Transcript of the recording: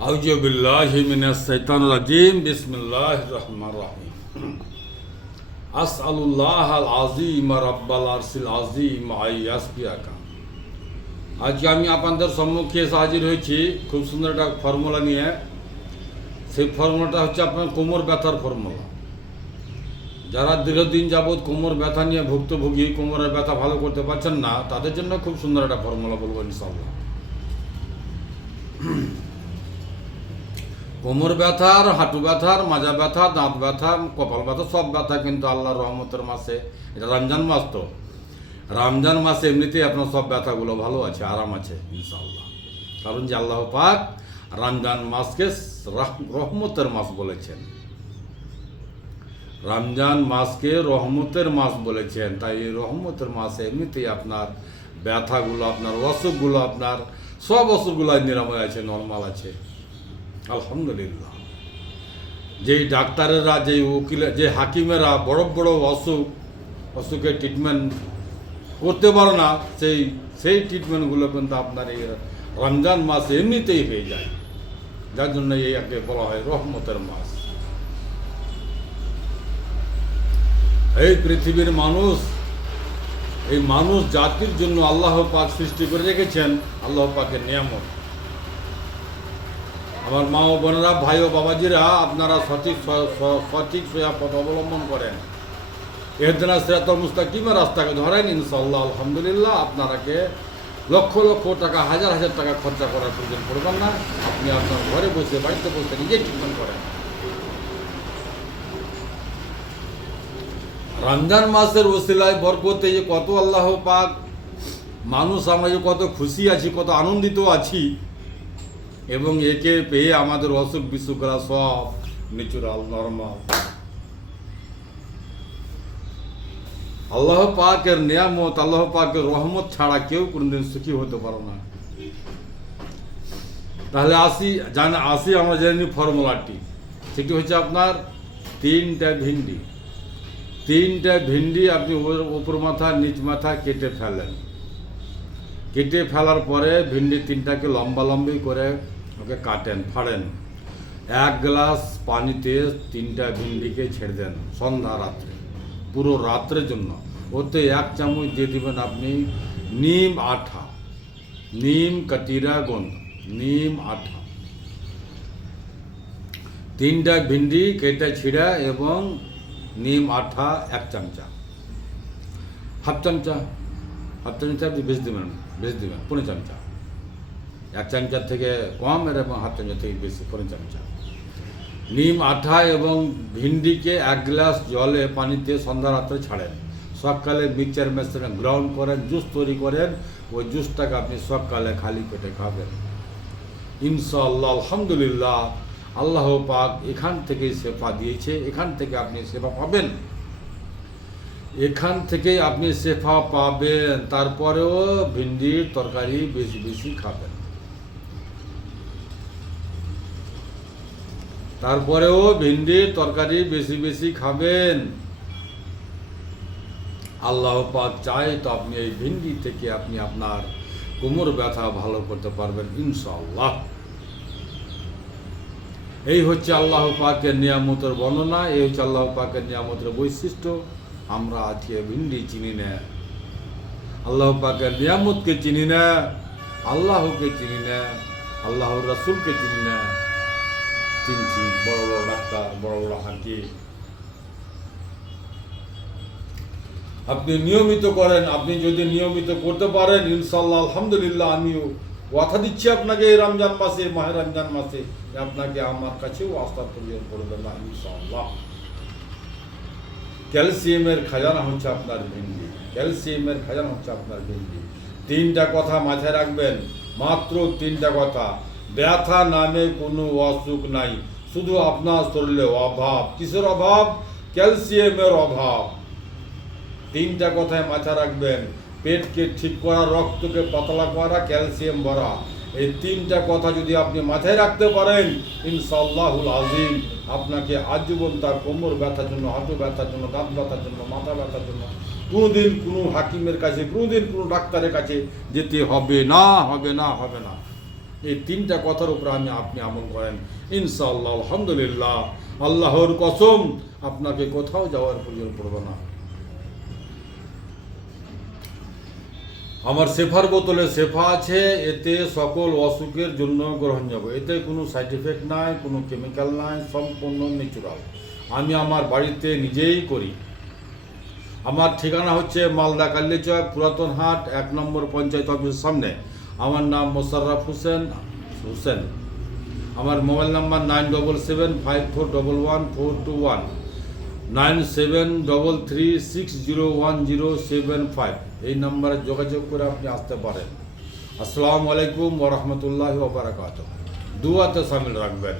আউযু বিল্লাহি মিনাশ শাইতানির রাজিম বিসমিল্লাহির রহমানির রহিম আসআলুল্লাহাল আযীম রাব্বাল আরশিল আযীম আইয়াসফিয়াকা। আজকে আমি আপনাদের সম্মুখে এসে হাজির হয়েছি খুব সুন্দর একটা ফর্মুলা নিয়ে। সেই ফর্মুলাটা হচ্ছে আপনার কোমর ব্যথার ফর্মুলা। যারা দীর্ঘদিন যাবৎ কোমর ব্যথা নিয়ে ভুক্তভোগী, কোমরের ব্যথা ভালো করতে পারছেন না, তাদের জন্য খুব সুন্দর একটা ফর্মুলা বলবো ইনশাআল্লাহ। কোমর ব্যথার, হাঁটু ব্যথার, মাজা ব্যথা, দাঁত ব্যথা, কপাল ব্যথা, সব ব্যথা কিন্তু আল্লাহর রহমতের মাসে, এটা রমজান মাস তো, রমজান মাসে এমনিতেই আপনার সব ব্যথাগুলো ভালো আছে, আরাম আছে ইনশাআল্লাহ। কারণ যে আল্লাহ পাক রমজান মাসকে রহমতের মাস বলেছেন, রমজান মাসকে রহমতের মাস বলেছেন। তাই এই রহমতের মাসে এমনিতেই আপনার ব্যথাগুলো, আপনার অসুখগুলো, আপনার সব অসুখগুলো নিরাময় আছে, নর্মাল আছে আলহামদুলিল্লাহ। যেই ডাক্তারেরা, যেই উকিল, যে হাকিমেরা বড় বড় অসুখের ট্রিটমেন্ট করতে পারে না, সেই ট্রিটমেন্টগুলো কিন্তু আপনার এই রমজান মাসে এমনিতেই হয়ে যায়। যার জন্য একে বলা হয় রহমতের মাস। এই পৃথিবীর মানুষ, এই মানুষ জাতির জন্য আল্লাহ পাক সৃষ্টি করে রেখেছেন, আল্লাহ পাকের নিয়ামত। আমার মা ও বোনেরা, ভাই ও বাবাজিরা, আপনারা সঠিক সোয়া পথ অবলম্বন করেন, ইহদিনাস সিরাতাল মুস্তাকিমের রাস্তাকে ধরেন ইনশাআল্লাহ। আলহামদুলিল্লাহ, আপনারাকে লক্ষ লক্ষ টাকা, হাজার হাজার টাকা খরচা করার প্রয়োজন পড়বেন না। আপনি আপনার ঘরে বসে, বাড়িতে বসে নিজেই ট্রিটমেন্ট করেন। রমজান মাসের ওসিলায় বরকতে যে কত আল্লাহ পাক মানুষ, আমরা যে কত খুশি আছি, কত আনন্দিত আছি, এবং একে পেয়ে আমাদের অসুখ বিসুখরা সব ন্যাচুরাল, নর্মাল। আল্লাহ পাকের নিয়ামত, আল্লাহ পাকের রহমত ছাড়া কেউ কোনদিন সুখী হতে পারে না। তাহলে আসি আমরা জেনে নিই ফর্মুলাটি। সেটি হচ্ছে আপনার তিনটা ভিন্ডি আপনি উপর মাথা নিচ মাথা কেটে ফেলেন। কেটে ফেলার পরে ভিন্ডি তিনটাকে লম্বা লম্বি করে ওকে কাটেন, ফাড়েন। 1 গ্লাস পানিতে 3টা ভিন্ডিকে ছেড়ে দেন সন্ধ্যা রাত্রে, পুরো রাত্রের জন্য। ওতে 1 চামচ দিয়ে দেবেন আপনি নিম আঠা, নিম কাতিরা গন্ধ, নিম আঠা। 3টা ভিন্ডি কেটে ছিঁড়া এবং নিম আঠা 1 চামচা, হাফ চামচা আপনি বেশি দেবেন, 15 চামচা। 1 চামচার থেকে কম এবং হাফ চামচা থেকে বেশি, 15 চামচা নিম আঠা এবং ভিন্ডিকে 1 গ্লাস জলে, পানিতে সন্ধ্যা রাত্রে ছাড়েন। সকালে মিক্সচার মেশিনে গ্রাউন্ড করেন, জুস তৈরি করেন। ওই জুসটাকে আপনি সকালে খালি পেটে খাবেন ইনশাআল্লাহ। আলহামদুলিল্লাহ, আল্লাহ পাক এখান থেকে শেফা দিয়েছে, এখান থেকে আপনি শেফা পাবেন, এখান থেকেই আপনি শেফা পাবেন। তারপরেও ভিন্ডির তরকারি বেশি বেশি খাবেন, তারপরেও ভিন্ডির তরকারি বেশি বেশি খাবেন। আল্লাহ পাক চায় তো আপনি এই ভিন্ডি থেকে আপনি আপনার কোমর ব্যথা ভালো করতে পারবেন ইনশাআল্লাহ। এই হচ্ছে আল্লাহ পাকের নিয়ামতের বর্ণনা, এই হচ্ছে আল্লাহ পাকের নিয়ামতের বৈশিষ্ট্য। আমরা আজকে ভিন্ডি চিনি না, আল্লাহ পাকের নিয়ামতকে চিনি না, আল্লাহকে চিনি না, আল্লাহর রাসূলকে চিনি না। চিনছি বড় বড় ডাক্তার, বড় বড় হাকিম। আপনি নিয়মিত করেন, আপনি যদি নিয়মিত করতে পারেন ইনশাআল্লাহ আলহামদুলিল্লাহ, আমিও কথা দিচ্ছি আপনাকে এই রমজান মাসে, মাহে রমজান মাসে আপনাকে আমার কাছেও আস্থা প্রয়োজন পড়বে না ইনশাআল্লাহ। ক্যালসিয়ামের খাজানা হচ্ছে আপনার ভিন্ডি, ক্যালসিয়ামের খাজানা হচ্ছে আপনার ভিন্ডি। 3টা কথা মাথায় রাখবেন, মাত্র 3টা কথা। ব্যথা নামে কোনো অসুখ নাই, শুধু আপনার শরীরে অভাব। কিসের অভাব? ক্যালসিয়ামের অভাব। 3টা কথায় মাথায় রাখবেন। পেটকে ঠিক করা, রক্তকে পাতলা করা, ক্যালসিয়াম ভরা। এই 3টা কথা যদি আপনি মাথায় রাখতে পারেন ইনশাআল্লাহুল আযীম, আপনাকে আজীবন তার কোমর ব্যথার জন্য, হাঁটু ব্যথার জন্য, দাঁত ব্যথার জন্য, মাথা ব্যথার জন্য কোনোদিন কোনো হাকিমের কাছে, কোনোদিন কোনো ডাক্তারের কাছে যেতে হবে না। এই তিনটা কথার উপর আপনি আমল করেন, ইনশাআল্লাহ আলহামদুলিল্লাহ, আল্লাহর কসম আপনাকে কোথাও যাওয়ার প্রয়োজন পড়বে না। আমার শেফার বোতলে শেফা আছে, এতে সকল অসুখের জন্য গ্রহণযোগ্য, এতে কোনো সাইড এফেক্ট নাই, কোনো কেমিক্যাল নাই, সম্পূর্ণ ন্যাচুরাল। আমি আমার বাড়িতে নিজেই করি। আমার ঠিকানা হচ্ছে মালদা কাল্লিচক পুরাতন হাট 1 নম্বর পঞ্চায়েত অফিসের সামনে। আমার নাম মোশাররফ হোসেন। আমার মোবাইল নাম্বার 9775411421, 9733601075। এই নাম্বারে যোগাযোগ করে আপনি আসতে পারেন। আসসালামু আলাইকুম ওয়া রাহমাতুল্লাহি ওয়া বারাকাতুহু। দুআতে শামিল রাখবেন।